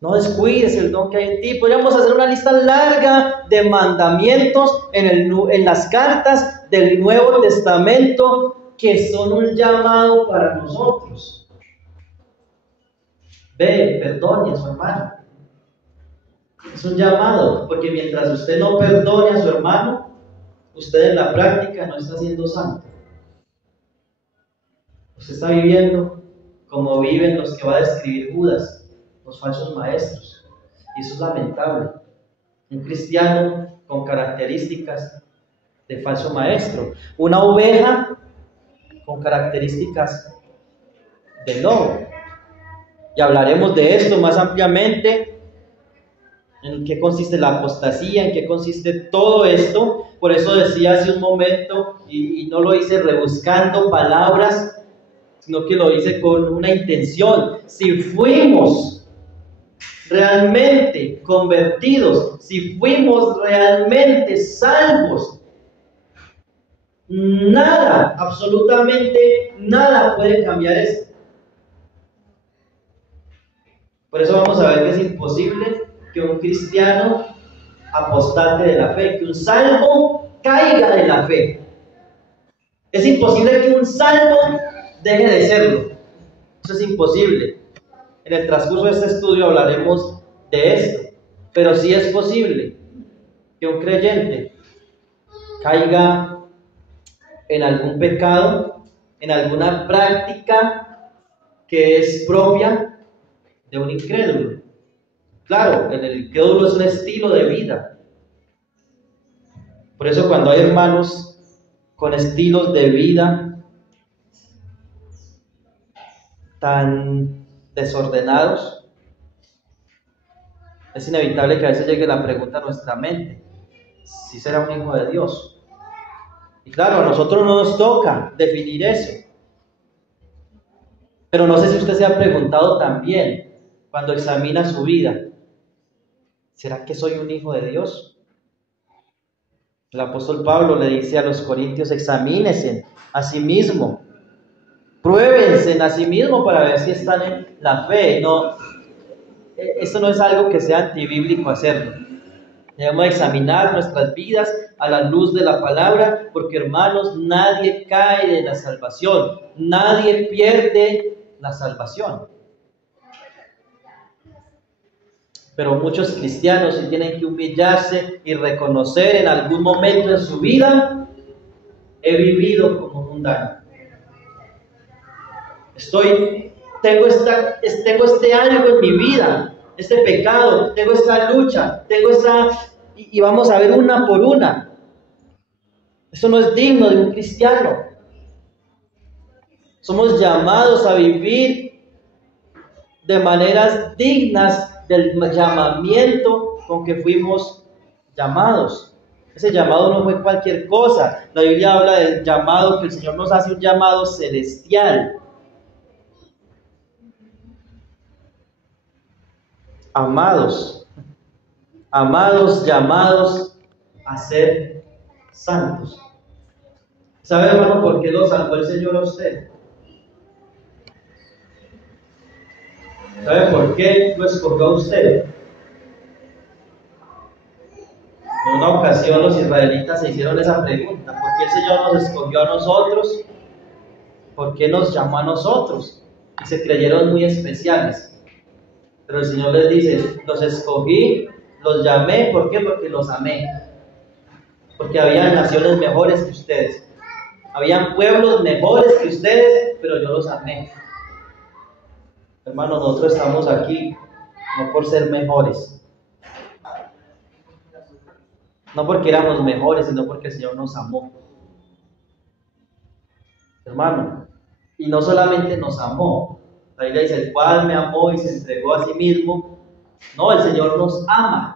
No descuides el don que hay en ti. Podríamos hacer una lista larga de mandamientos en las cartas del Nuevo Testamento que son un llamado para nosotros. Ve, perdone a su hermano. Es un llamado, porque mientras usted no perdone a su hermano, usted en la práctica no está siendo santo. Usted está viviendo como viven los que va a describir Judas, los falsos maestros. Y eso es lamentable. Un cristiano con características de falso maestro. Una oveja con características de lobo. Y hablaremos de esto más ampliamente. ¿En qué consiste la apostasía? ¿En qué consiste todo esto? Por eso decía hace un momento, y no lo hice rebuscando palabras, sino que lo hice con una intención. Si fuimos realmente convertidos, si fuimos realmente salvos, nada, absolutamente nada puede cambiar esto. Por eso vamos a ver que es imposible que un cristiano apostate de la fe, que un salvo caiga de la fe. Es imposible que un salvo deje de serlo. Eso es imposible. En el transcurso de este estudio hablaremos de esto. Pero sí es posible que un creyente caiga en algún pecado, en alguna práctica que es propia de un incrédulo. Claro, el incrédulo es un estilo de vida. Por eso cuando hay hermanos con estilos de vida tan desordenados, es inevitable que a veces llegue la pregunta a nuestra mente: ¿si será un hijo de Dios? Y claro, a nosotros no nos toca definir eso. Pero no sé si usted se ha preguntado también, cuando examina su vida: ¿será que soy un hijo de Dios? El apóstol Pablo le dice a los corintios: examínense a sí mismos, pruébense a sí mismos para ver si están en la fe. No, esto no es algo que sea antibíblico hacerlo. Debemos examinar nuestras vidas a la luz de la palabra, porque hermanos, nadie cae de la salvación, nadie pierde la salvación. Pero muchos cristianos sí tienen que humillarse y reconocer en algún momento en su vida: he vivido como mundano. Tengo este algo en mi vida, este pecado, tengo esta lucha, y vamos a ver una por una. Eso no es digno de un cristiano. Somos llamados a vivir de maneras dignas del llamamiento con que fuimos llamados. Ese llamado no fue cualquier cosa. La Biblia habla del llamado que el Señor nos hace, un llamado celestial. amados, amados, llamados a ser santos. ¿Sabe, hermano, por qué lo salvó el Señor a usted? ¿Sabe por qué lo escogió a usted? En una ocasión los israelitas se hicieron esa pregunta: ¿por qué el Señor nos escogió a nosotros? ¿Por qué nos llamó a nosotros? Y se creyeron muy especiales. Pero el Señor les dice: los escogí, los llamé, ¿por qué? Porque los amé. Porque había naciones mejores que ustedes, habían pueblos mejores que ustedes, pero yo los amé. Hermanos, nosotros estamos aquí no por ser mejores, no porque éramos mejores, sino porque el Señor nos amó. Hermano, y no solamente nos amó, la Biblia dice: el cual me amó y se entregó a sí mismo. No, el Señor nos ama.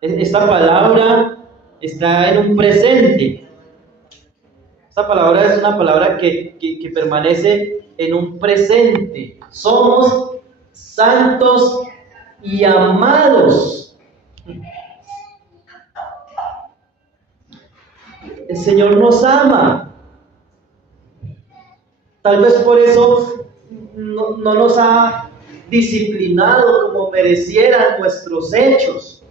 Esta palabra está en un presente. Esta palabra es una palabra que permanece en un presente. Somos santos y amados. El Señor nos ama. Tal vez por eso no nos ha disciplinado como merecieran nuestros hechos.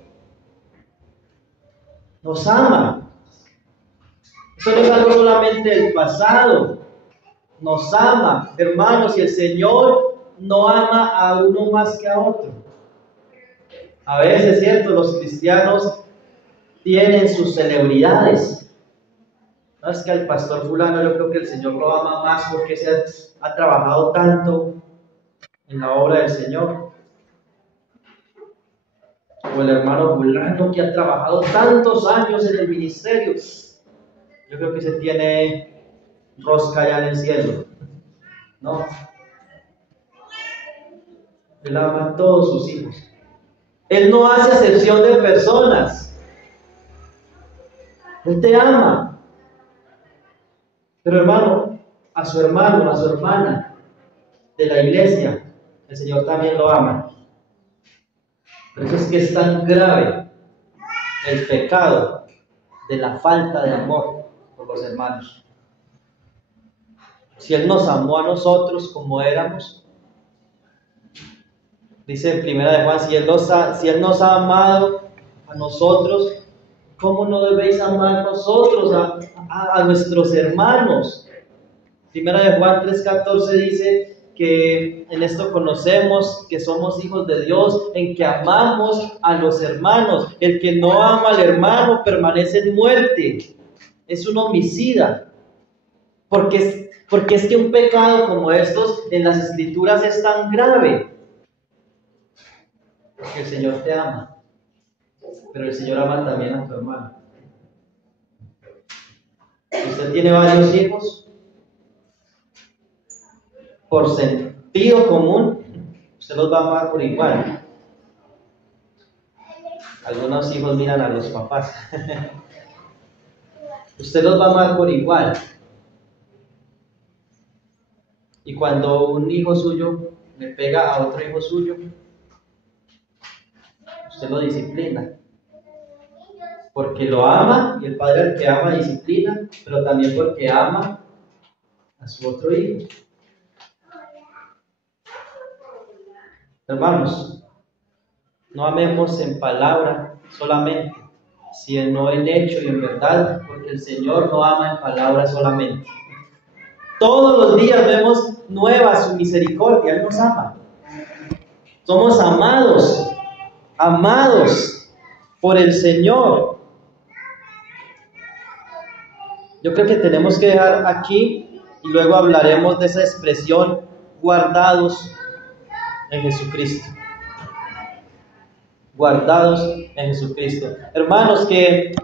Nos ama. Eso no es algo solamente del pasado. Nos ama, hermanos, y el Señor no ama a uno más que a otro. A veces, es cierto, los cristianos tienen sus celebridades. No es que al pastor fulano, yo creo que el Señor lo ama más porque se ha trabajado tanto en la obra del Señor. O el hermano fulano que ha trabajado tantos años en el ministerio. Yo creo que se tiene rosca allá en el cielo. No. Él ama a todos sus hijos. Él no hace excepción de personas. Él te ama. Pero hermano, a su hermana de la iglesia, el Señor también lo ama. Por eso es que es tan grave el pecado de la falta de amor por los hermanos. Si Él nos amó a nosotros como éramos, dice en 1 de Juan: si Él nos ha amado a nosotros, ¿cómo no debéis amar nosotros a nuestros hermanos? 1 de Juan 3:14 dice que en esto conocemos que somos hijos de Dios, en que amamos a los hermanos. El que no ama al hermano permanece en muerte, es un homicida. Porque es que un pecado como estos en las Escrituras es tan grave. Porque el Señor te ama, pero el Señor ama también a tu hermano. Si usted tiene varios hijos, por sentido común, usted los va a amar por igual. Algunos hijos miran a los papás. Usted los va a amar por igual. Y cuando un hijo suyo le pega a otro hijo suyo, usted lo disciplina. Porque lo ama, y el padre al que ama disciplina, pero también porque ama a su otro hijo. Hermanos, no amemos en palabra solamente, sino en hecho y en verdad, porque el Señor no ama en palabra solamente. Todos los días vemos nueva su misericordia. Él nos ama. Somos amados por el Señor. Yo creo que tenemos que dejar aquí y luego hablaremos de esa expresión: guardados en Jesucristo. Guardados en Jesucristo. Hermanos, que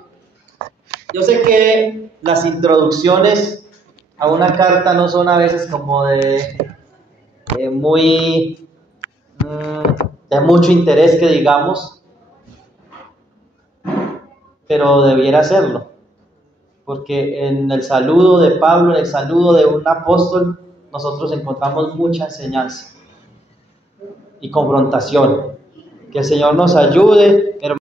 yo sé que las introducciones a una carta no son a veces como de mucho interés, que digamos, pero debiera serlo, porque en el saludo de Pablo, en el saludo de un apóstol, nosotros encontramos mucha enseñanza. y confrontación. Que el Señor nos ayude, hermanos.